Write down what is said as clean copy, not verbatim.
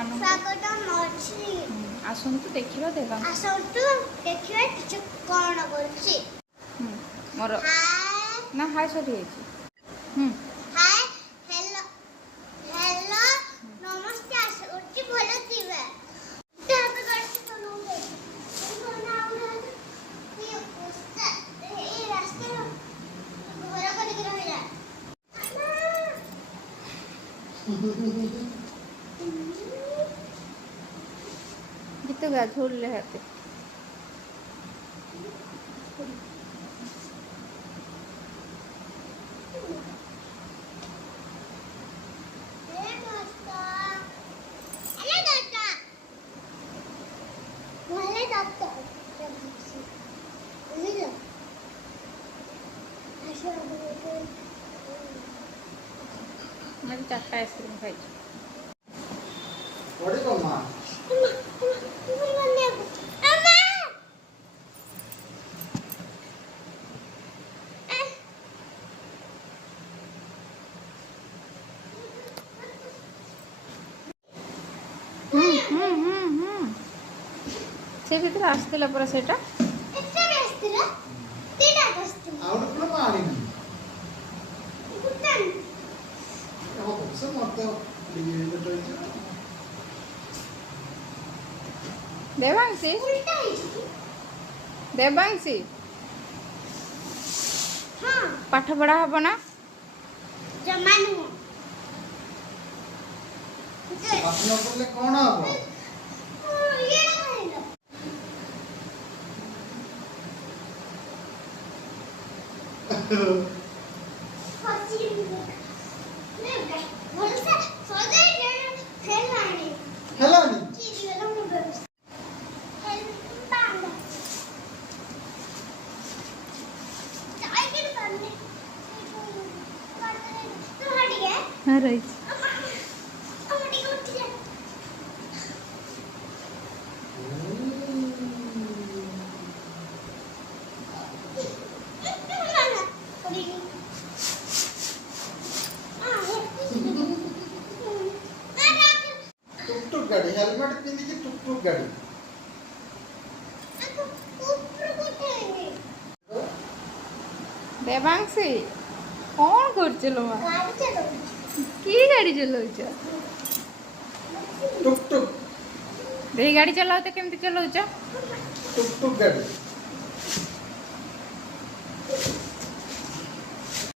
मान स्वागतम अछि। आसंतु देखिबा देवा आसंतु देखिबा किछ कोन करछि। मोर हाय ना हाय सरी आइछि। हाय हेलो हेलो नमस्ते आसंतु भलो थिबे। तब करछि तो नो सोना उड़ा ये पोस्टर ए रास्ते घर कर रहिला। गीत गा झूल ले हाथे मैं 4टा आइसक्रीम खाई बड़ी कमा से भीतर आसला पूरा सेटा आउट को मारी नहीं हो से मत लिए तो देवांशी देवांशी पाठ पढ़ा हब ना जमानु अपना बोले कौन हबो हेलानी हाँ रही टुक गाड़ी हेलमेट पिंदी की टुक गाड़ी देवांशी कौन करचलो की गाड़ी चलाउछ टुक दे गाड़ी चलाओ तो केमती चलाउछ टुक गाड़ी